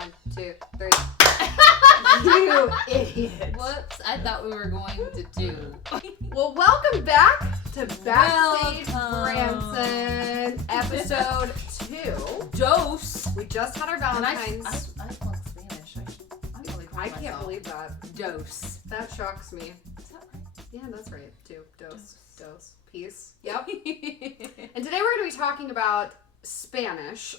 1, 2, 3. You idiot. Whoops, I thought we were going to do. Well, welcome back to Backstage Branson, episode 2. Dose. We just had our Valentine's. I spoke Spanish. I'm really proud I of can't myself. believe that. Dose. That shocks me. Is that right? Yeah, that's right. 2. Dose. Peace. Yep. And today we're going to be talking about Spanish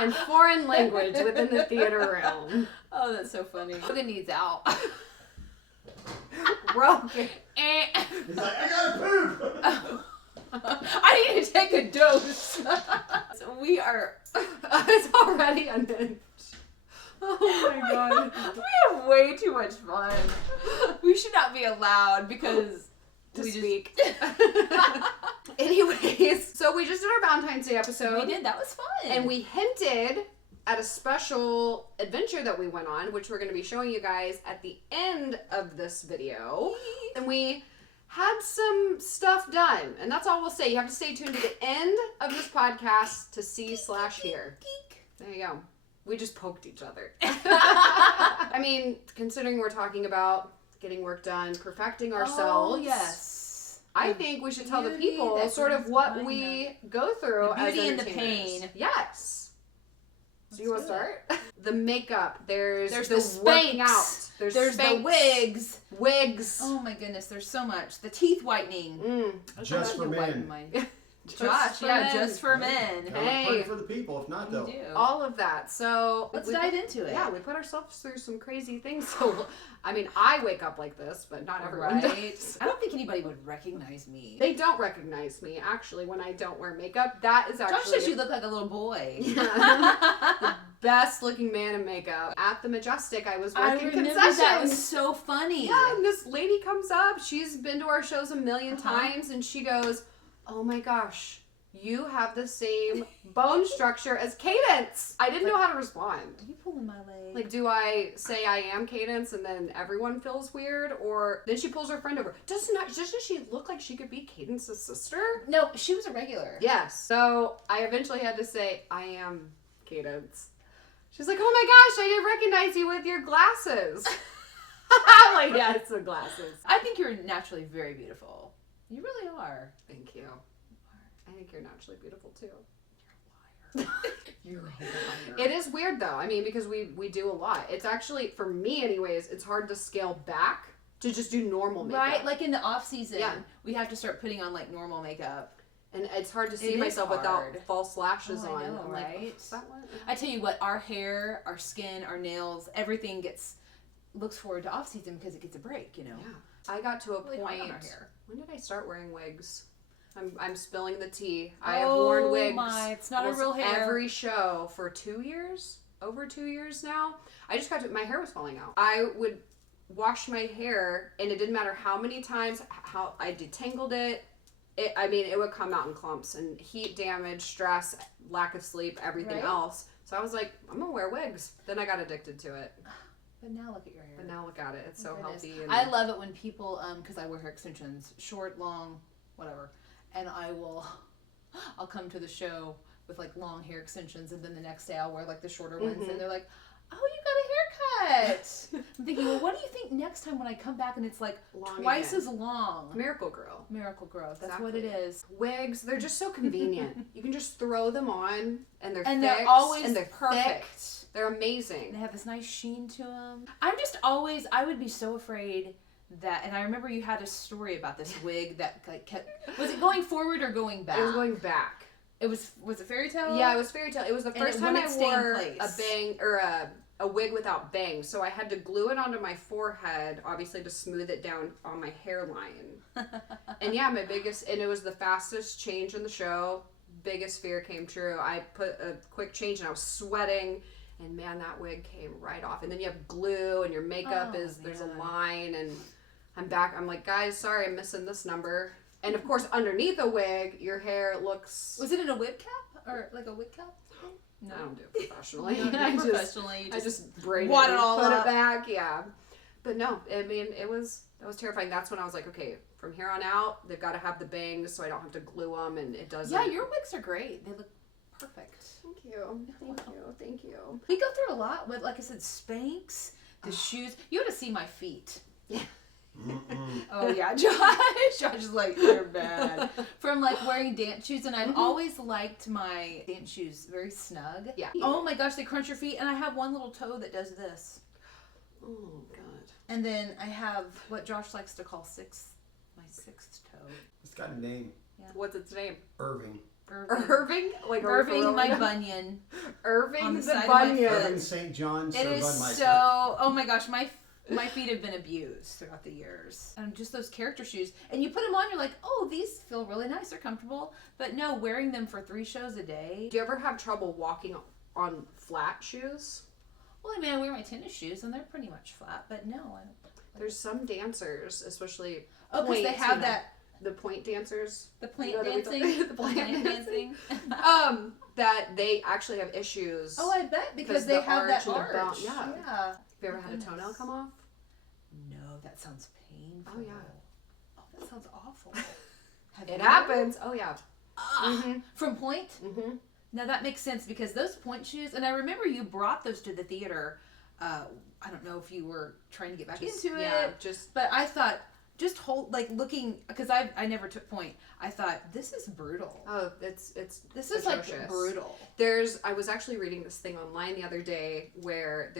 and foreign language within the theater realm. Oh, that's so funny. Logan needs out. Broken. He's like, I gotta poop! I need to take a dose. So we are. It's already unhinged. Oh my god. We have way too much fun. We should not be allowed because To we speak. Anyways, so we just did our Valentine's Day episode. We did. That was fun. And we hinted at a special adventure that we went on, which we're going to be showing you guys at the end of this video. And we had some stuff done. And that's all we'll say. You have to stay tuned to the end of this podcast to see/hear. There you go. We just poked each other. I mean, considering we're talking about getting work done, perfecting ourselves. Oh, yes. I think we should tell the Beauty people that sort of comes what behind we go through The as beauty and the entertainers. pain. Yes. So you want to Let's start? The makeup. There's the working Spanx. out. There's the Spanx. wigs. Wigs. Oh my goodness, there's so much. The teeth whitening. Just for men. Josh, for yeah, men. just for men. Hey. Pray for the people, if not You though. do. All of that. So Let's we dive into it. Yeah, we put ourselves through some crazy things. So, I mean, I wake up like this, but not everyone Right? does. I don't think anybody would recognize me. They don't recognize me, actually, when I don't wear makeup. That is actually... Josh says you look like a little boy. the best looking man in makeup. At the Majestic, I was I working remember concessions. that was so funny. Yeah, and this lady comes up. She's been to our shows a million times, and she goes, "Oh my gosh, you have the same bone structure as Cadence." I didn't know how to respond. Are you pulling my leg? Like, do I say I am Cadence and then everyone feels weird? Or then she pulls her friend over. Doesn't she look like she could be Cadence's sister? No, she was a regular. Yes. So I eventually had to say, I am Cadence. She's like, "Oh my gosh, I didn't recognize you with your glasses." I'm like, yeah, it's the glasses. I think you're naturally very beautiful. You really are. Thank you. I think you're naturally beautiful too. You're a liar. It is weird though. I mean, because we do a lot. It's actually, for me anyways, it's hard to scale back to just do normal makeup. Right? Like in the off season, Yeah. we have to start putting on like normal makeup. And it's hard to see It is myself without hard. false lashes Oh, I on. know, I'm right? like, is that what? I tell you what, our hair, our skin, our nails, everything looks forward to off season because it gets a break, you know. Yeah. I got to a Really hard on point. our hair. When did I start wearing wigs? I'm spilling the tea. I have worn wigs. My, it's not a almost real hair. every show for 2 years, over 2 years now. I just my hair was falling out. I would wash my hair, and it didn't matter how many times, how I detangled it. It would come out in clumps, and heat damage, stress, lack of sleep, everything Right. else. So I was like, I'm gonna wear wigs. Then I got addicted to it. But now look at your hair. But now look at it. It's so Goodness. healthy. And I love it when people, because I wear hair extensions, short, long, whatever, and I'll come to the show with like long hair extensions, and then the next day I'll wear like the shorter ones, and they're like, "Oh, you got a haircut." I'm thinking, well, what do you think next time when I come back and it's like Long twice again. as long? Miracle Girl. Miracle growth. That's Exactly. what it is. Wigs, they're just so convenient. You can just throw them on, and they're And fixed, they're always and they're perfect. thick. They're amazing. They have this nice sheen to them. I would be so afraid that, and I remember you had a story about this wig that like kept, was it going forward or going back? It was going back. Was it fairy tale? Yeah, it was fairy tale. It was the And first it time I wouldn't stay in wore place. a bang or a wig without bangs, so I had to glue it onto my forehead, obviously to smooth it down on my hairline. And yeah, and it was the fastest change in the show. Biggest fear came true. I put a quick change and I was sweating, and man, that wig came right off. And then you have glue, and your makeup there's a man. line, and I'm back. I'm like, guys, sorry, I'm missing this number. And of course, underneath a wig, your hair looks. Was it in a whip cap or like a wig cap? No. I don't do it professionally. You don't do I it just- professionally. I just braid wad it, it all put up. it back, yeah. But no, I mean, that was terrifying. That's when I was like, okay, from here on out, they've got to have the bangs so I don't have to glue them, and it doesn't. Yeah, your wigs are great. They look perfect. Thank you. Thank you. We go through a lot with, like I said, Spanx, the shoes. You ought to see my feet. Yeah. Oh yeah, Josh is like, you're bad. From like wearing dance shoes, and I've always liked my dance shoes very snug. Yeah. Oh my gosh, they crunch your feet, and I have one little toe that does this. Oh God. And then I have what Josh likes to call my sixth toe. It's got a name. Yeah. What's its name? Irving. Irving? Like Irving, my bunion. Irving On the the side of my bunion. foot. Irving St. John. It is Budmeister. so. Oh my gosh, my feet have been abused throughout the years. And just those character shoes. And you put them on, you're like, oh, these feel really nice. They're comfortable. But no, wearing them for 3 shows a day. Do you ever have trouble walking on flat shoes? Well, I mean, I wear my tennis shoes, and they're pretty much flat. But no, I don't. There's some dancers, especially Oh, because they have that. the point dancers. The plant You know that we dancing. talk- the plant dancing. That they actually have issues. Oh, I bet. Because the they have that arch and the arch. bump, yeah. Yeah. Have you ever had a toenail come off? No, that sounds painful. Oh, yeah. Oh, that sounds awful. Have It you? happens. Oh yeah. From Point? Mm-hmm. Now that makes sense because those Point shoes, and I remember you brought those to the theater. I don't know if you were trying to get back into it. But I thought, just looking, because I never took Point. I thought, this is brutal. Oh, this is atrocious. Like brutal. I was actually reading this thing online the other day where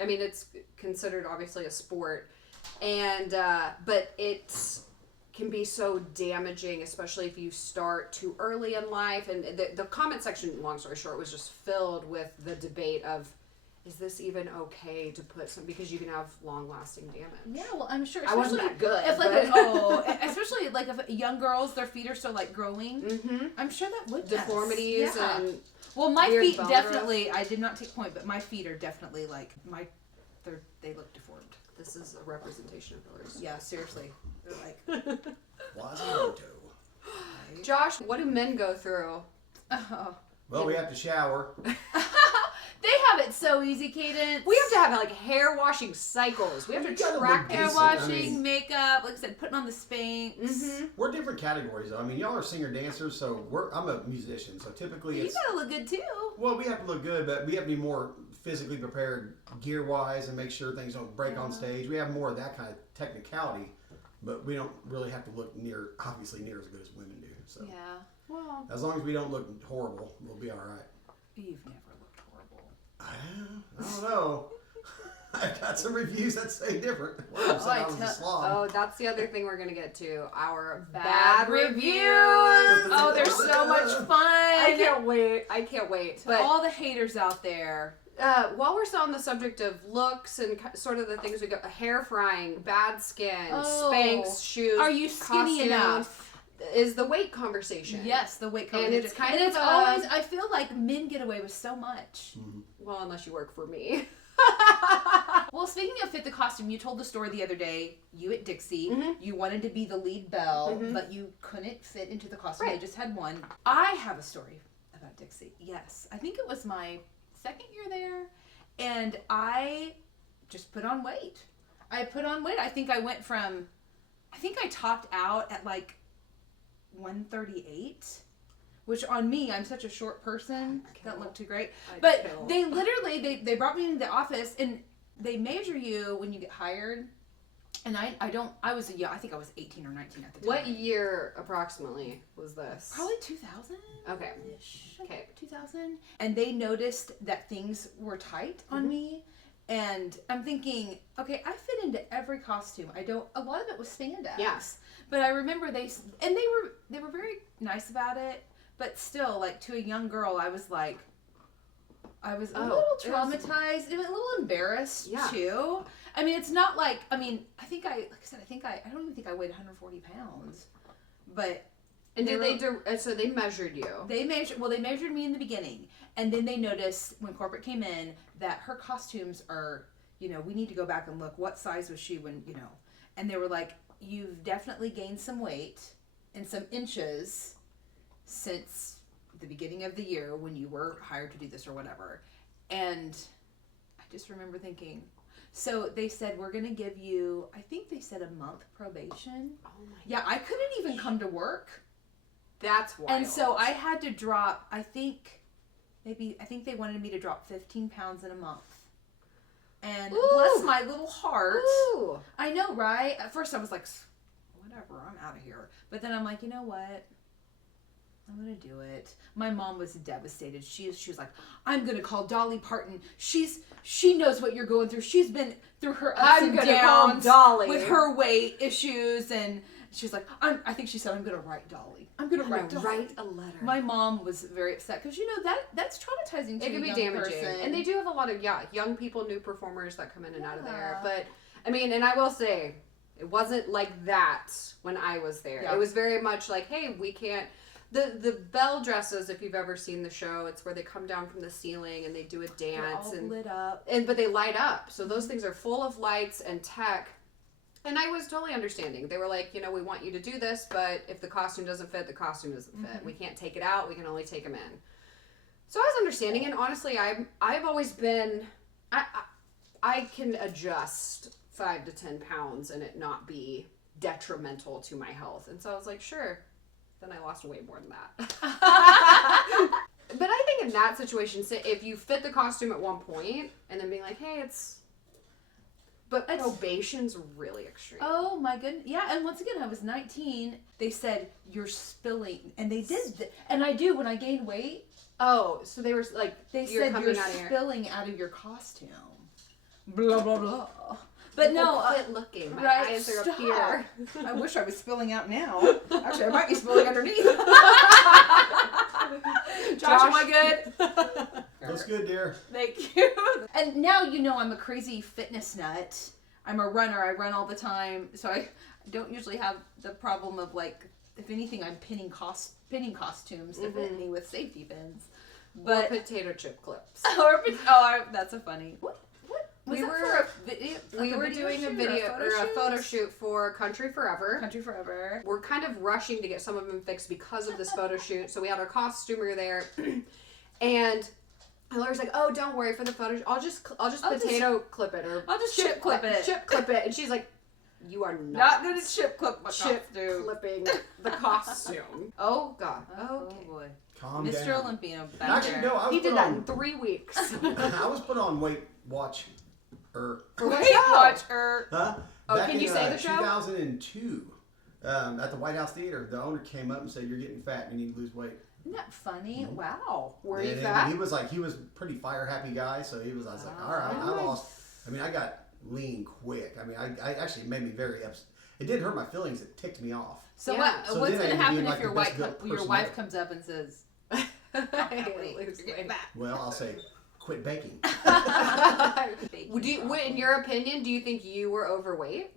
it's considered obviously a sport, and but it can be so damaging, especially if you start too early in life. And the comment section, long story short, was just filled with the debate of, is this even okay to put some, because you can have long-lasting damage. Yeah, well, I'm sure. I wasn't that good. If especially like if young girls, their feet are still like growing. Mm-hmm. I'm sure that would Deformities and well, my weird feet bone definitely. I did not take Point, but my feet are definitely like they look deformed. This is a representation of yours. Yeah, seriously, they're like. Quasimodo. Josh, what do men go through? Oh. Well, we have to shower. They have it so easy, Cadence. We have to have like hair washing cycles. We have to You gotta track look hair decent. I washing, mean- makeup, like I said, putting on the Spanx. Mm-hmm. We're different categories, though. I mean, y'all are singer dancers, so I'm a musician. So typically, You it's gotta look good too. well, we have to look good, but we have to be more physically prepared, gear-wise, and make sure things don't break on stage. We have more of that kind of technicality, but we don't really have to look obviously near as good as women do. So Yeah. Well, as long as we don't look horrible, we'll be all right. You've never looked horrible. I don't know. I've got some reviews that say different. One of them said I was a slob. oh, that's the other thing we're gonna get to. Our Bad bad reviews. reviews. Oh, they're so much fun. I can't wait. To But all the haters out there. while we're still on the subject of looks and sort of the things we got, hair frying, bad skin, Oh. Spanx, shoes, Are you skinny costumes, enough? is the weight conversation. Yes, the weight And conversation. it's kind and of it's a- always. I feel like men get away with so much. Well, unless you work for me. Well, speaking of fit the costume, you told the story the other day. You at Dixie, Mhm. you wanted to be the lead belle, Mhm. but you couldn't fit into the costume. Right. They just had one. I have a story about Dixie. Yes, I think it was my second year there, and I just put on weight. I think I went from. I think I topped out at like 138. Which on me, I'm such a short person, don't look too great. But they literally, they brought me into the office and they measure you when you get hired. And I think I was 18 or 19 at the time. What year approximately was this? Probably 2000. Okay. Okay. 2000. And they noticed that things were tight on me. And I'm thinking, okay, I fit into every costume. A lot of it was spandex. Yeah. But I remember they were very nice about it. But still, like, to a young girl, I was like, a little traumatized, a little embarrassed, too. I mean, it's not like, I don't even think I weighed 140 pounds. But. And so they measured you. They measured me in the beginning. And then they noticed when corporate came in that her costumes are, we need to go back and look. What size was she when, And they were like, you've definitely gained some weight and some inches since the beginning of the year when you were hired to do this or whatever. And I just remember thinking, so they said, we're going to give you, I think they said a month probation. Oh my Yeah, I couldn't even come to work. That's wild. And so I had to drop, I think maybe, I think they wanted me to drop 15 pounds in a month. And Ooh. bless my little heart. Ooh. I know, right? At first I was like, whatever, I'm out of here. But then I'm like, you know what? I'm gonna do it. My mom was devastated. She was like, I'm gonna call Dolly Parton. She knows what you're going through. She's been through her ups and downs Dolly with her weight issues, and she's like, I think she said, I'm gonna write Dolly. I'm gonna write Dolly. Write a letter. My mom was very upset because that's traumatizing to it can a be young damaging, person. and they do have a lot of young people, new performers that come in and out of there. But I mean, and I will say, it wasn't like that when I was there. Yeah. It was very much like, hey, we can't. The bell dresses, if you've ever seen the show, it's where they come down from the ceiling and they do a dance. They're all and lit up. but they light up. So those things are full of lights and tech. And I was totally understanding. They were like, we want you to do this, but if the costume doesn't fit, the costume doesn't fit. Mm-hmm. We can't take it out. We can only take them in. So I was understanding, and honestly, I've always been, I can adjust 5 to 10 pounds and it not be detrimental to my health. And so I was like, sure. Then I lost way more than that. But I think in that situation, if you fit the costume at one point and then being like, hey, but probation's really extreme. Oh my goodness. Yeah, and once again, I was 19. They said, you're spilling. And they did. And I do when I gain weight. Oh, so they were like, They you're said coming you're out of here. spilling out of your costume. Blah, blah, blah. But People no. quit looking. My Right, eyes are stop. up here. I wish I was spilling out now. Actually, I might be spilling underneath. Josh, am I good? Looks good, dear. Thank you. And now I'm a crazy fitness nut. I'm a runner. I run all the time. So I don't usually have the problem of like, if anything, I'm pinning costumes to fit me with safety pins. But potato chip clips. That's a funny. What? We Was were that for a video? We were doing a video or a photo shoot for Country Forever. Country Forever. We're kind of rushing to get some of them fixed because of this photo shoot. So we had our costumer there, and Hillary's like, "Oh, don't worry for the photo. I'll just potato clip it, or I'll just chip clip it. Chip clip it." And she's like, "You are Not gonna chip clip my chip costume. clipping the costume." Oh God. Okay. Oh boy. Calm Mr. down. Olympia back Actually, there. no, I was He did put that on. in 3 weeks. I was put on Weight Watch. For what Weight show? Watcher. Huh? Oh, Back can you in, say the show? 2002, at the White House Theater, the owner came up and said, "You're getting fat. You need to lose weight." Isn't that funny? Wow. Were you And fat? he was a pretty fire happy guy, so I was like, all right, I lost. I mean, I got lean quick. I mean, I actually made me very upset. It didn't hurt my feelings. It ticked me off. So Yeah. So what's then I gonna ended up happen being, if like, your the wife best built your person wife ever. comes up and says, Lose "You're getting weight. fat." Well, I'll say, quit baking. In your opinion, do you think you were overweight?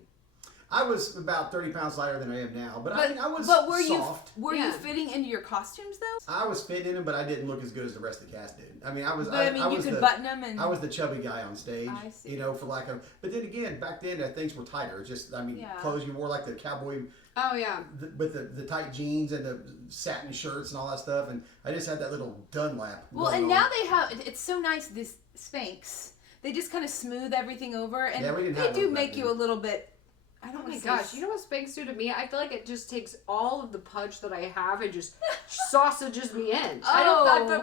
I was about 30 pounds lighter than I am now, but I mean, I was But were soft. you Yeah. fitting into your costumes though? I was fit in them, but I didn't look as good as the rest of the cast did. I mean, I was. But I mean, you was could the, button them and. I was the chubby guy on stage, I see. for lack of. But then again, back then things were tighter. Just, Yeah. clothes you wore like the cowboy Oh yeah. with the tight jeans and the satin shirts and all that stuff, and I just had that little Dunlap. Well, going and on. now they have. It's so nice. This Spanx. They just kind of smooth everything over, and Yeah, we didn't they have do those make back you then. a little bit. I don't Oh want my to gosh, you know what Spanx do to me? I feel like it just takes all of the punch that I have and just sausages me in. I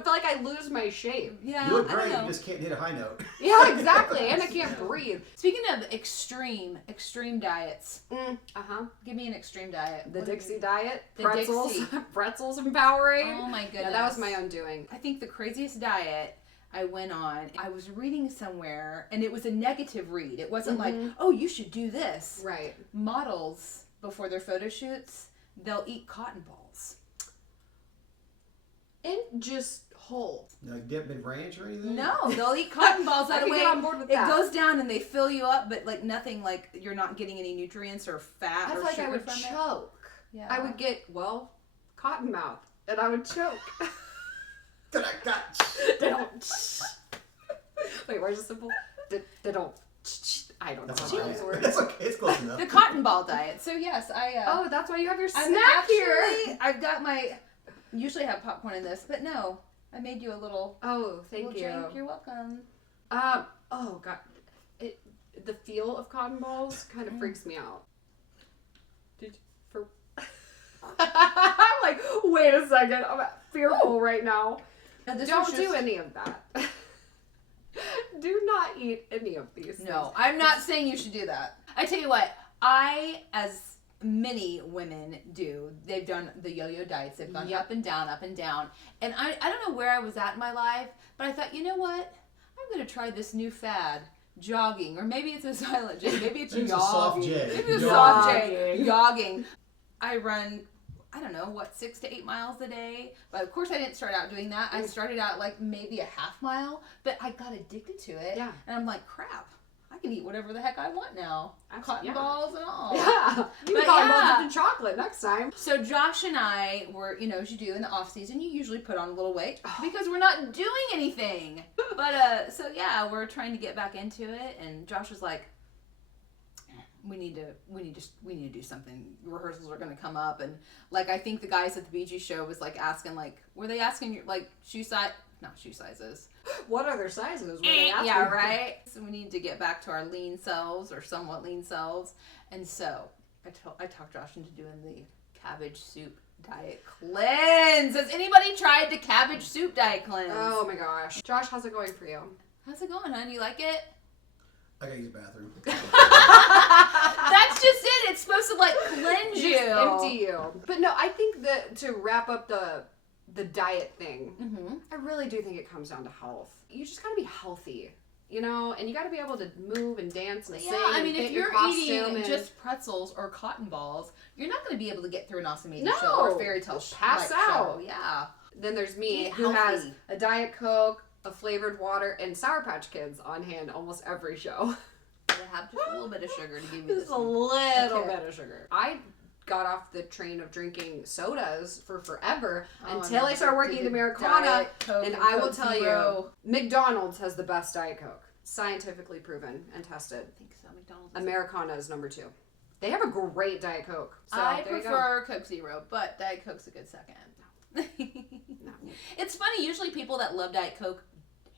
feel like I lose my shape. Yeah, You look I don't great. know. You just can't hit a high note. Yeah, exactly. And I can't breathe. Speaking of extreme diets, give me an extreme diet. The What Dixie is it? diet, The pretzels, Dixie. pretzels empowering. Oh my goodness. Yeah, that was my undoing. I think the craziest diet I went on, I was reading somewhere, and it was a negative read. It wasn't like, oh, you should do this. Right. Models, before their photo shoots, they'll eat cotton balls. And just whole. Like dipped in ranch or anything? No, they'll eat cotton balls I out of can the way. get on board with It that. goes down and they fill you up, but like nothing, like you're not getting any nutrients or fat I or feel like sugar I would from it. choke. Yeah. I would get, cotton mouth. And I would choke. They don't. Wait, where's the symbol? They don't. I don't know That's how okay. those words. That's okay. It's close enough. The cotton ball diet. So yes, I. Oh, that's why you have your I'm snack here. actually, I've got my. Usually have popcorn in this, but no, I made you a little. Oh, thank little you. drink. You're welcome. Oh god, the feel of cotton balls kind of freaks me out. I'm like, wait a second, I'm fearful right now. Now, this Don't was do just- any of that. Do not eat any of these things. No, I'm not saying you should do that. I tell you what, as many women do, they've done the yo-yo diets. They've gone up and down, up and down. And I don't know where I was at in my life, but I thought, you know what? I'm going to try this new fad. Jogging, or maybe it's a silent J, maybe it's It's a jogging. soft J. Maybe it's a soft J. Jogging. I run, I don't know, 6 to 8 miles a day. But of course I didn't start out doing that. I started out like maybe a half mile, but I got addicted to it. Yeah. And I'm like, crap, I can eat whatever the heck I want now. Cotton yeah. balls and all. Yeah. You But can yeah. dipped in chocolate next time. So Josh and I were, as you do in the off season, you usually put on a little weight because we're not doing anything. But so yeah, we're trying to get back into it, and Josh was like, we need to do something. Rehearsals are going to come up, and like I think the guys at the BG show was like asking, like, were they asking like not shoe sizes? What other sizes were they asking? Yeah, right. So we need to get back to our lean selves, or somewhat lean selves, and so I talked Josh into doing the cabbage soup diet cleanse. Has anybody tried the cabbage soup diet cleanse? Oh my gosh. Josh, how's it going for you? How's it going, hon? You like it? I gotta use the bathroom. That's just it. It's supposed to like cleanse you. Just empty you. But no, I think that to wrap up the diet thing, I really do think it comes down to health. You just gotta be healthy, and you gotta be able to move and dance and sing. I mean, and fit if your you're costume eating and just pretzels or cotton balls, you're not going to be able to get through an awesome No. show or fairy tale Pass out. show. Yeah. then there's me Eat who has healthy. a Diet Coke, a flavored water, and Sour Patch Kids on hand almost every show. I have just a little bit of sugar to give you Just this a one. little Okay. bit of sugar. I got off the train of drinking sodas for forever Oh, until I started working at Americana. Diet Coke And I will Coke tell Zero. you, McDonald's has the best Diet Coke. Scientifically proven and tested. I think so. McDonald's. Americana is number 2. They have a great Diet Coke. So I there you go. prefer Coke Zero, but Diet Coke's a good second. No. It's funny. Usually, people that love Diet Coke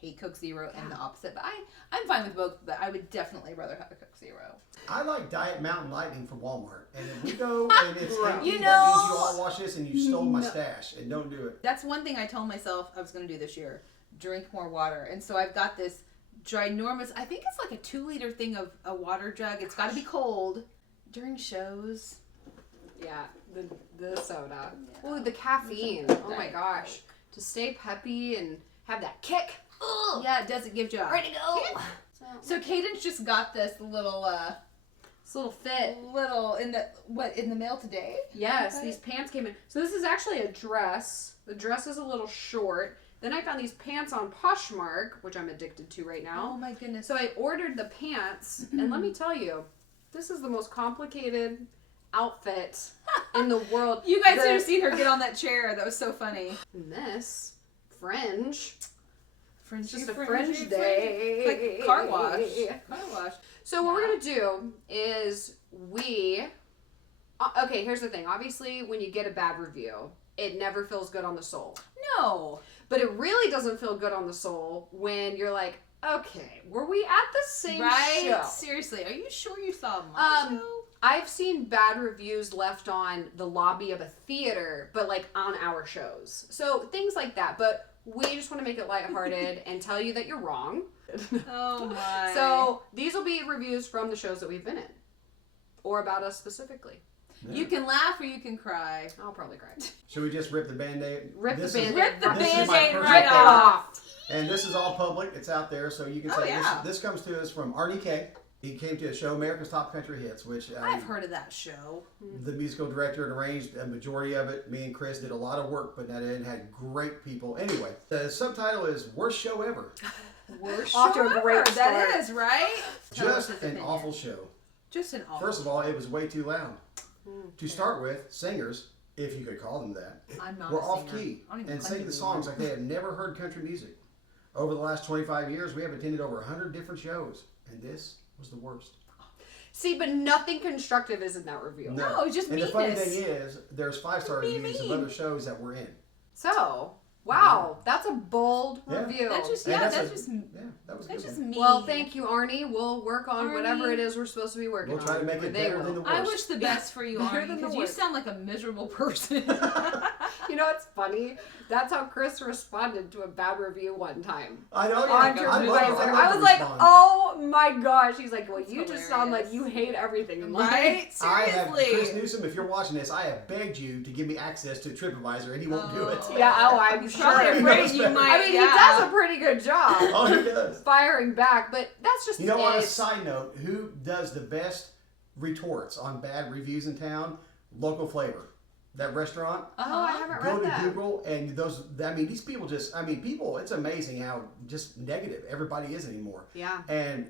hate Coke Zero and the opposite. But I'm fine with both. But I would definitely rather have a Coke Zero. I like Diet Mountain Lightning from Walmart. And if we go and it's empty, You that know- means you all watch this and you stole my stash. And don't do it. That's one thing I told myself I was going to do this year: drink more water. And so I've got this ginormous. I think it's like a 2-liter thing of a water jug. It's got to be cold during shows. Yeah, the soda. Yeah. Ooh, the caffeine. Diet Oh my gosh. Coke. To stay peppy and have that kick. Ugh. Yeah, it doesn't give you a Ready to go. So Cadence just got this little This little fit. in the mail today. Yes, Okay. these pants came in. So this is actually a dress. The dress is a little short. Then I found these pants on Poshmark, which I'm addicted to right now. Oh my goodness. So I ordered the pants, and let me tell you, this is the most complicated outfit in the world. You guys The- should have seen her get on that chair. That was so funny. And this fringe. Fringe, Just a fringe day. It's like car wash. Car wash. So what we're gonna do is okay, here's the thing. Obviously, when you get a bad review, it never feels good on the soul. No. But it really doesn't feel good on the soul when you're like, okay, were we at the same show? Seriously, are you sure you saw my show? I've seen bad reviews left on the lobby of a theater, but like on our shows. So things like that. But we just want to make it lighthearted and tell you that you're wrong. Oh my. So these will be reviews from the shows that we've been in. Or about us specifically. You can laugh or you can cry. I'll probably cry. Should we just rip the Band-Aid? Rip This the is- Band-Aid Rip the this is my Band-Aid personal right favorite. off. And this is all public. It's out there, so you can Oh, say yeah. this comes to us from Arnie K. He came to a show, America's Top Country Hits, which I've heard of that show. the musical director had arranged a majority of it. Me and Chris did a lot of work putting that in, had great people. Anyway, the subtitle is Worst Show Ever. Worst Off to show a great ever. That start. is, right? Tell us Just his an opinion. awful show. Just an awful. First of all, it was way too loud. To start with, singers, if you could call them that, I'm not were a off singer. key I don't even and claim sang to the be songs one. like they had never heard country music. Over the last 25 years, we have attended over 100 different shows, and this was the worst. See, but nothing constructive is in that review. No, it's just And the funny meanness. thing is, there's 5-star Be reviews of mean. other shows that we're in. So, wow, that's a bold Yeah. review. That's just And yeah. that's That's a- just Yeah, that was a that's good just one. mean. Well, thank you, Arnie. We'll work on whatever Arnie. it is we're supposed to be working on. We'll try to make Or it they better will. than the I worst. wish the best for you, Better Arnie, than the because you worst. sound like a miserable person. You know what's funny? That's how Chris responded to a bad review one time. I know. On Yeah, TripAdvisor. I I was like, oh my gosh. He's like, well, That's you just sound like you hate everything in life. Right? I have, Seriously. Chris Newsom, if you're watching this, I have begged you to give me access to TripAdvisor, and he won't do it. Yeah, oh, I'm He's sure. probably afraid you I might. I mean, he does a pretty good job Oh, he does. firing back, but that's just You know, on a it. side note, who does the best retorts on bad reviews in town? Local Flavor. That restaurant. Oh, I haven't Go read to that. Google, and those, I mean, these people just, I mean, people, it's amazing how just negative everybody is anymore. Yeah. And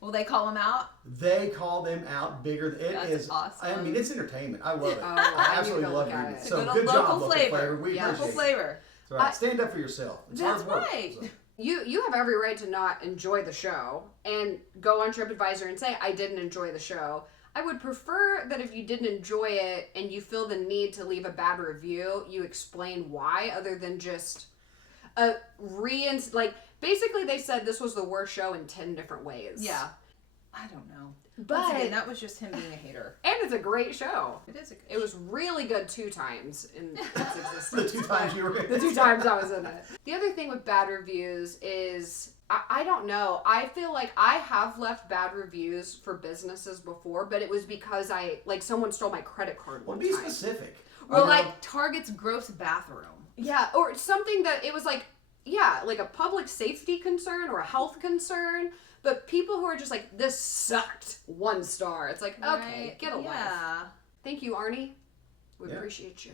Will they call him out? they call them out bigger. That's Is awesome. I mean, it's entertainment. I love it. Oh, I I absolutely need to love look at reading it. it. So Good good old job, Local Local Flavor. Flavor. We Yeah. Local appreciate it. flavor. That's right. Stand up for yourself. It's That's hard work. right. So. You have every right to not enjoy the show and go on TripAdvisor and say, I didn't enjoy the show. I would prefer that if you didn't enjoy it and you feel the need to leave a bad review, you explain why, other than just like, basically they said this was the worst show in 10 different ways. Yeah. I don't know. But, Once again, that was just him being a hater. and it's a great show. It is a good It was really good 2 times in its existence. The 2 times you were in The 2 times I was in it. The other thing with bad reviews is, I don't know. I feel like I have left bad reviews for businesses before, but it was because someone stole my credit card Well, one be time. specific. Well, You know, like Target's gross bathroom. Yeah, or something that it was like, yeah, like a public safety concern or a health concern. But people who are just like, this sucked, 1 star. It's like, okay, Right? get a life. Yeah. Thank you, Arnie. We Yeah. appreciate you.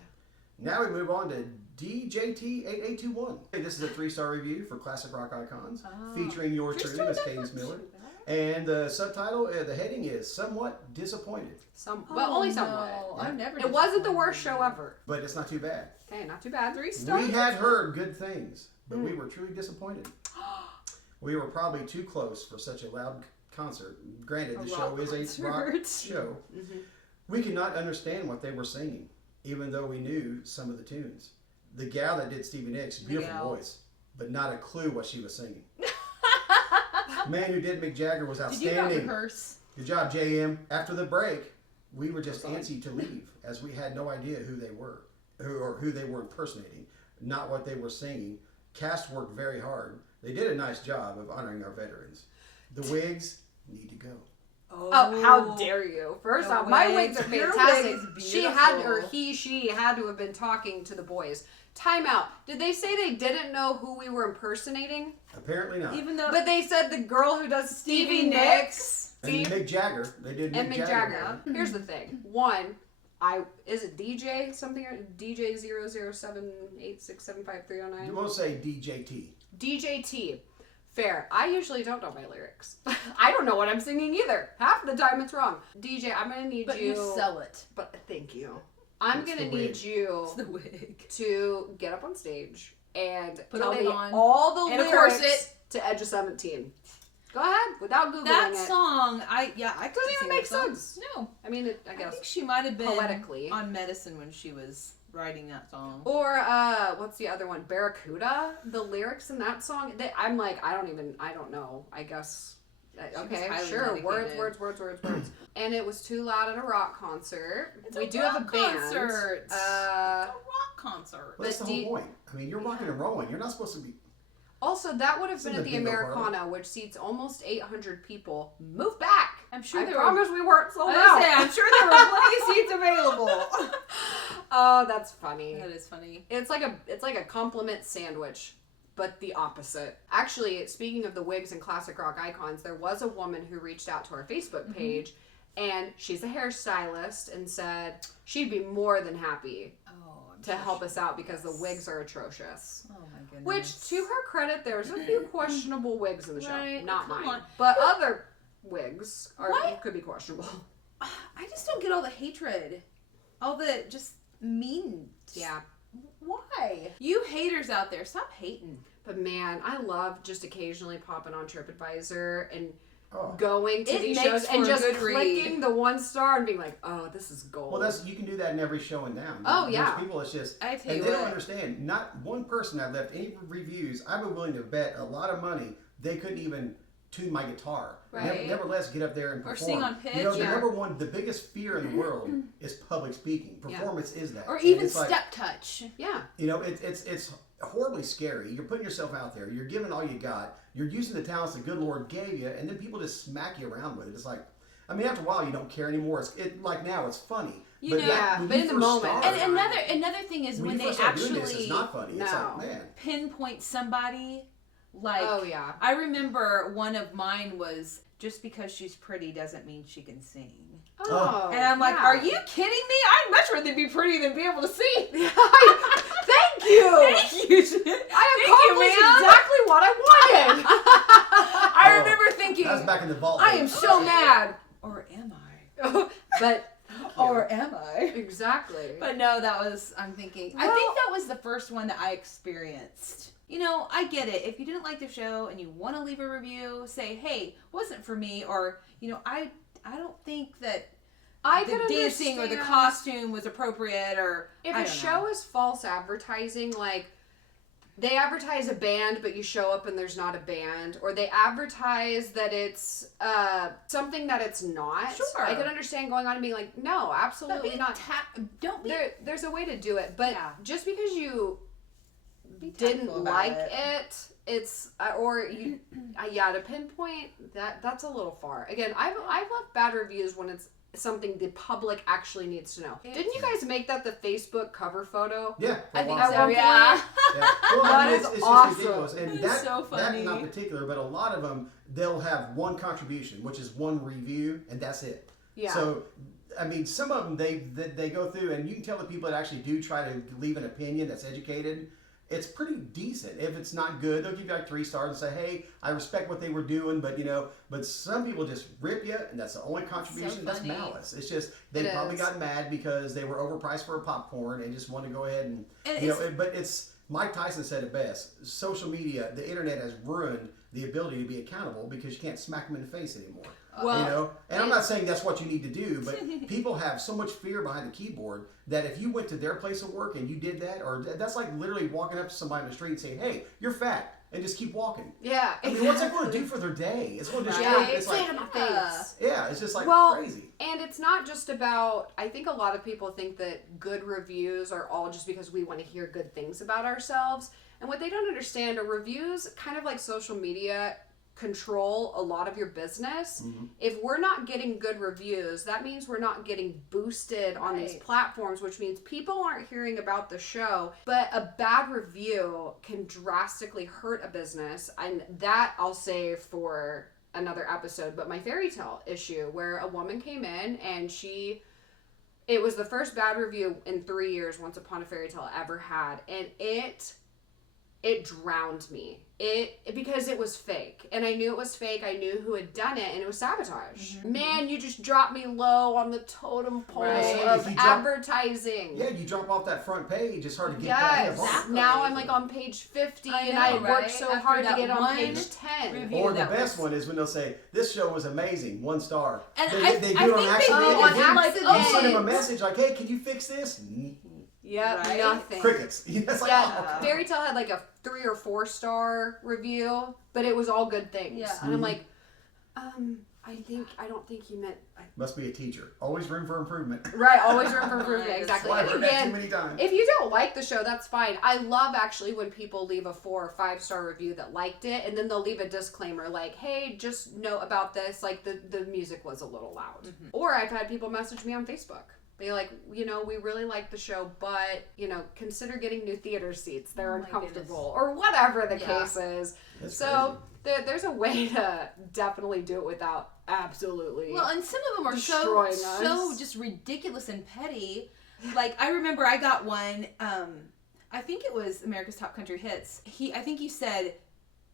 Now we move on to DJT8821. Hey, this is a 3-star review for Classic Rock Icons, featuring yours truly, Miss Cadence Miller. And the subtitle, the heading is Somewhat Disappointed. Only somewhat. No, I've never. It wasn't the worst show ever. But it's not too bad. Okay, not too bad. 3 stars. We had heard good things, but we were truly disappointed. We were probably too close for such a loud concert. Granted, the show is a rock show. Mm-hmm. We could not understand what they were singing, even though we knew some of the tunes. The gal that did Stevie Nicks, beautiful voice, but not a clue what she was singing. Man who did Mick Jagger was Did you outstanding. not rehearse? Good job, JM. After the break, we were just antsy to leave, as we had no idea who they were, or who they were impersonating, not what they were singing. Cast worked very hard. They did a nice job of honoring our veterans. The wigs need to go. Oh, how dare you! First The off, my wigs. wigs are Your fantastic. wig is She had, beautiful. or she had to have been talking to the boys. Time out. Did they say they didn't know who we were impersonating? Apparently not. Even though. But they said the girl who does Stevie Nicks. And Steve Mick Jagger. They did and Mick Jagger. Jagger. Here's the thing. One, is it DJ something? DJ 00786753009. You won't say DJT. DJT. Fair. I usually don't know my lyrics. I don't know what I'm singing either. Half the time it's wrong. DJ, I'm gonna need But you. you sell it. But thank you. I'm It's gonna the need wig. you It's the wig. to get up on stage and Put a tell wig me on. all the And a lyrics corset. to Edge of 17. Go ahead, without googling That it. song, I could Doesn't sing even that make song. sense. No, I mean, I I guess. think she might have been Poetically. on medicine when she was writing that song. Or what's the other one? Barracuda. The lyrics in that song. I'm like, I don't know. I guess. Okay, highly sure. medicated. Words. And it was too loud at a rock concert. It's we a do have a rock band. concert. It's a rock concert. Well, that's the But whole point. I mean, you're rocking and rolling. You're not supposed to be. Also, that would have been at the Isn't the bingo Americana, which seats almost 800 people. Move back. I'm sure I there promise we weren't sold I was out. gonna say, I'm sure there were plenty of seats available. Oh, that's funny. That is funny. It's like a compliment sandwich, but the opposite. Actually, speaking of the wigs and classic rock icons, there was a woman who reached out to our Facebook page, and she's a hairstylist, and said she'd be more than happy Oh, I'm to sure help she- us out because the wigs are atrocious. Oh my goodness. Which, to her credit, there's a few questionable wigs in the show. Right, Not come mine. on. But other wigs What? could be questionable. I just don't get all the hatred, all the just mean. Yeah. Why? You haters out there, stop hating. But man, I love just occasionally popping on TripAdvisor and Oh. going to It these makes shows for and a just good read. clicking the 1 star and being like, oh, this is gold. Well, you can do that in every show and down. Oh, There's yeah. people, it's just, I tell and you they don't what. understand. Not one person I've left any reviews. I've been willing to bet a lot of money they couldn't even tune my guitar. Right. Nevertheless, get up there and perform. Or sing on pitch. You know, the biggest fear in the world is public speaking. Performance is that. Or even it's step touch. Yeah. You know, it's horribly scary. You're putting yourself out there. You're giving all you got. You're using the talents the good Lord gave you, and then people just smack you around with it. It's like, I mean, after a while, you don't care anymore. Like now, it's funny. You know, but in the moment. And another thing is when they actually it's not funny. It's like, man, pinpoint somebody. Like, oh yeah. I remember one of mine was, just because she's pretty doesn't mean she can sing. Oh. And I'm like, are you kidding me? I'd much rather be pretty than be able to sing. Thank you. Thank you. I accomplished exactly what I wanted. I remember thinking, that was back in the vault. I am so mad. Or am I? But or am I? Exactly. But no, I'm thinking, I think that was the first one that I experienced. You know, I get it. If you didn't like the show and you want to leave a review, say, hey, wasn't for me. Or, you know, I don't think that the dancing or the costume was appropriate. Or if a show is false advertising, like they advertise a band but you show up and there's not a band, or they advertise that it's something that it's not. Sure. I could understand going on and being like, no, absolutely not. Don't be. There's a way to do it, but just because you didn't like it's or you to pinpoint that's a little far. Again, I've left bad reviews when it's something the public actually needs to know. Didn't you guys make that the Facebook cover photo? Yeah, I think so. Yeah. Well, That it's is just awesome. ridiculous, and It's so funny. that not particular, but a lot of them they'll have one contribution, which is one review, and that's it. Yeah. So, I mean, some of them they go through, and you can tell the people that actually do try to leave an opinion that's educated. It's pretty decent. If it's not good, they'll give you like 3 stars and say, hey, I respect what they were doing, but but some people just rip you, and that's the only contribution. So that's funny. malice. It's just, they probably got mad because they were overpriced for a popcorn and just want to go ahead and but it's, Mike Tyson said it best, social media, the internet has ruined the ability to be accountable because you can't smack them in the face anymore. Well, and I'm not saying that's what you need to do, but people have so much fear behind the keyboard that if you went to their place of work and you did that, or that's like literally walking up to somebody in the street and saying, hey, you're fat, and just keep walking. Yeah. I mean, what's that going to do for their day? It's going to just it's say like, it in my face. yeah, it's just like crazy. And it's not just about, I think a lot of people think that good reviews are all just because we want to hear good things about ourselves. And what they don't understand are reviews, kind of like social media, control a lot of your business. Mm-hmm. If we're not getting good reviews, that means we're not getting boosted on these platforms, which means people aren't hearing about the show. But a bad review can drastically hurt a business, and that I'll save for another episode. But my fairy tale issue, where a woman came in and it was the first bad review in 3 years Once Upon a Fairy Tale ever had, and it drowned me. Because it was fake. And I knew it was fake. I knew who had done it, and it was sabotage. Mm-hmm. Man, you just dropped me low on the totem pole of advertising. You jump off that front page, it's hard to get back. Yes. Exactly. Now I'm like on page 50, and I worked so hard to get on page 10. Or the best one is when they'll say, this show was amazing, 1 star. And they do it on accident. On You send them a message like, hey, can you fix this? Yeah, nothing. Crickets. It's like, Fairy Tale had like a 3 or 4 star review, but it was all good things. Yeah. And I'm like, I don't think you meant. Must be a teacher. Always room for improvement. Right, always room for improvement. Exactly. I've And heard that again, too many times. if you don't like the show, that's fine. I love actually when people leave a 4 or 5 star review that liked it, and then they'll leave a disclaimer like, hey, just know about this, like the music was a little loud. Mm-hmm. Or I've had people message me on Facebook. Be like, we really like the show, but, consider getting new theater seats. They're uncomfortable. Or whatever the case is. That's so there's a way to definitely do it without absolutely and some of them are destroying so us. just ridiculous and petty. Like, I remember I got one, I think it was America's Top Country Hits. I think he said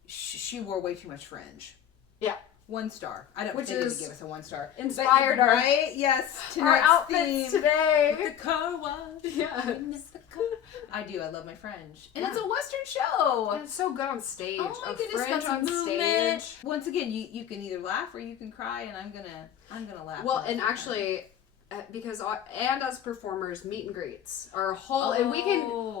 she wore way too much fringe. Yeah. 1 star. I don't think they would give us a 1 star. Inspired our right? Yes. Our outfits today. With the car wash. Yeah. I do. I love my fringe, and it's a Western show. And it's so good on stage. Oh my goodness, fringe got some on movement. stage. Once again, you can either laugh or you can cry, and I'm gonna laugh. Well, and actually, because and as performers, meet and greets are a whole, and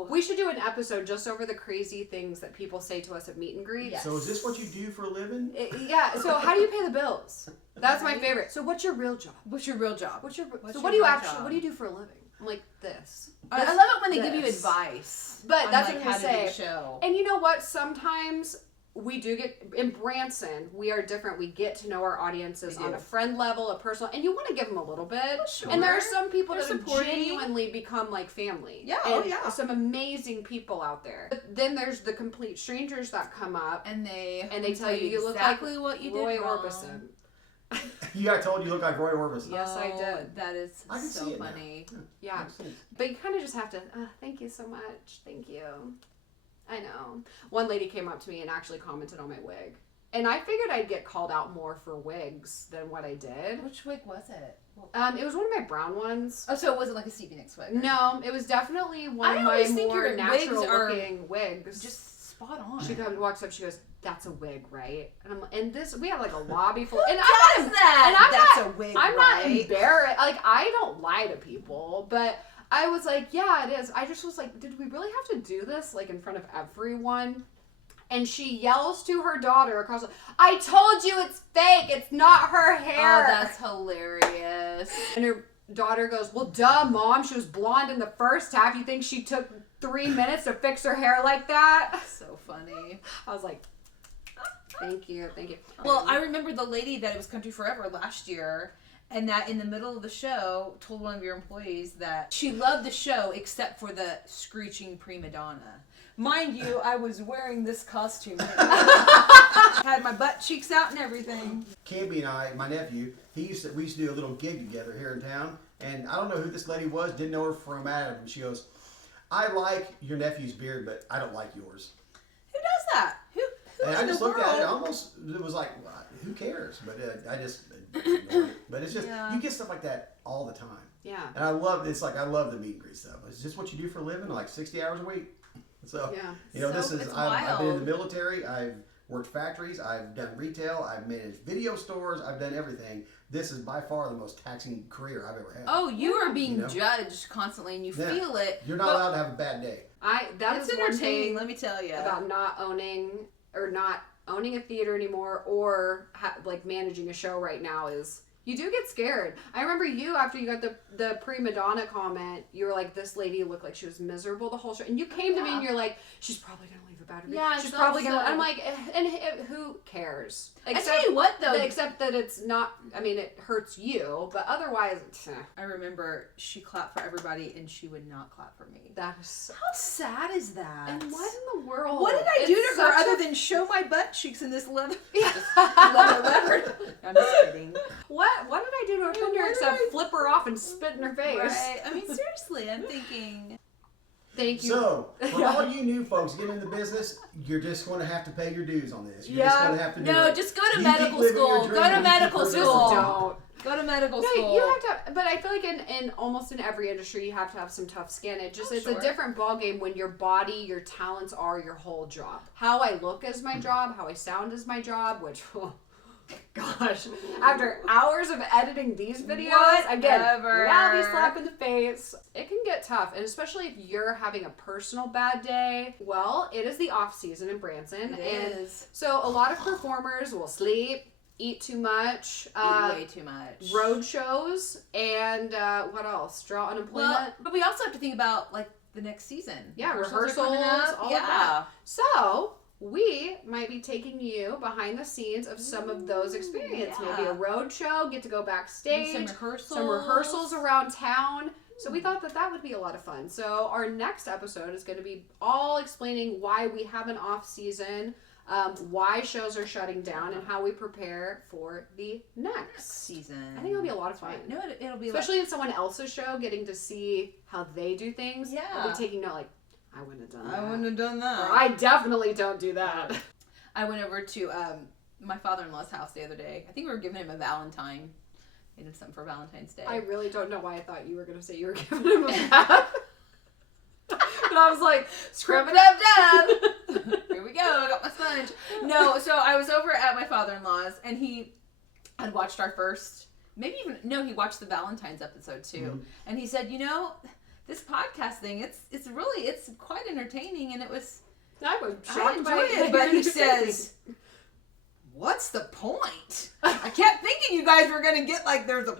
we should do an episode just over the crazy things that people say to us at meet and greets. Yes. So is this what you do for a living? Yeah. So how do you pay the bills? That's my favorite. So what's your real job? What's your real job? What do you job? What do you do for a living? I'm like this. I love it when they give you advice. But on, that's like, what how I'm gonna to do say. the show. And you know what? Sometimes we do get in Branson. We are different. We get to know our audiences on a friend level, a personal, and you want to give them a little bit. Sure. And there are some people that have supporting. genuinely become like family. Yeah, and some amazing people out there. But then there's the complete strangers that come up and they tell you look exactly like what you Roy did wrong. Orbison. You got told you look like Roy Orbison. Yes, I did. That is I can so see it funny. Yeah. But you kind of just have to, thank you so much. Thank you. I know. One lady came up to me and actually commented on my wig. And I figured I'd get called out more for wigs than what I did. Which wig was it? It was one of my brown ones. Oh, so it wasn't like a Stevie Nicks wig? No, it was definitely one of my more natural looking wigs. Just spot on. She walks up, she goes, "That's a wig, right?" And we have like a lobby full. And That's a wig, I'm right? not embarrassed. Like, I don't lie to people, but I was like, yeah, it is. I just was like, did we really have to do this like in front of everyone? And she yells to her daughter across the, "I told you it's fake. It's not her hair." Oh, that's hilarious. And her daughter goes, "Well, duh, Mom. She was blonde in the first half. You think she took 3 minutes to fix her hair like that?" So funny. I was like, thank you. Well, I remember the lady that it was Country Forever last year, and that in the middle of the show told one of your employees that she loved the show except for the screeching prima donna. Mind you, I was wearing this costume. Had my butt cheeks out and everything. Campy and I, my nephew, we used to do a little gig together here in town, and I don't know who this lady was, didn't know her from Adam, and she goes, "I like your nephew's beard, but I don't like yours." Who does that? Who And in I just the looked world? at it, it was like, well, who cares? But I just ignored it. But it's just, you get stuff like that all the time. Yeah. And I love the meet and greet stuff. It's just what you do for a living, like 60 hours a week. So, you know, So, I've been in the military, I've worked factories, I've done retail, I've managed video stores, I've done everything. This is by far the most taxing career I've ever had. Oh, you are being judged constantly, and you feel it. You're not allowed to have a bad day. That's it's one entertaining, thing let me tell you. about not owning a theater anymore, or like managing a show right now is you do get scared. I remember you, after you got the prima donna comment, you were like, "This lady looked like she was miserable the whole show," and you came to me and you're like, "She's probably gonna leave a bad review. Yeah, she's probably gonna." I'm like, who cares? Except, I tell you what, though. Except that it's not. I mean, it hurts you, but otherwise, I remember she clapped for everybody, and she would not clap for me. that is. How sad is that? And what in the world? What did I do to her other than show my butt cheeks in this leather? leather. I'm just kidding. What did I do to offend her except flip her off and spit in her face? Right. I mean, seriously, I'm thinking. Thank you. So, for all you new folks getting in the business, you're just going to have to pay your dues on this. You're just going to have to do No, it. just go to You medical keep living your school. dream, Go to you medical keep living school. your Don't. Go to medical No, school. you have to, but I feel like in almost in every industry you have to have some tough skin. It's a different ballgame when your body, your talents are your whole job. How I look is my job. How I sound is my job. Which, oh, gosh, after hours of editing these videos, again, reality slap in the face. It can get tough, and especially if you're having a personal bad day. Well, it is the off season in Branson, It is. So a lot of performers will sleep, eat too much, Eat way too much. road shows, and what else? Draw unemployment. Well, but we also have to think about like the next season. Yeah, are rehearsals, coming up. all of that. So we might be taking you behind the scenes of some of those experiences. Yeah. Maybe a road show, get to go backstage, Maybe some rehearsals around town. So we thought that would be a lot of fun. So our next episode is going to be all explaining why we have an off season, why shows are shutting down, and how we prepare for the next season. I think it'll be a lot of fun. No, it'll be especially in someone else's show, getting to see how they do things. Yeah. I'll be taking note, like, I wouldn't have done that. I wouldn't have done that. Or, I definitely don't do that. I went over to my father-in-law's house the other day. I think we were giving him a Valentine. Made him something for Valentine's Day. I really don't know why I thought you were going to say you were giving him a bath. But I was like, Scrub it up, Dad. Here we go. I got my sponge. No, so I was over at my father-in-law's, and he had watched our first maybe even, no, he watched the Valentine's episode too. And he said, this podcast thing, it's quite entertaining, and it was, I was I shocked enjoy by it, but he says, what's the point? I kept thinking you guys were going to get like, there's a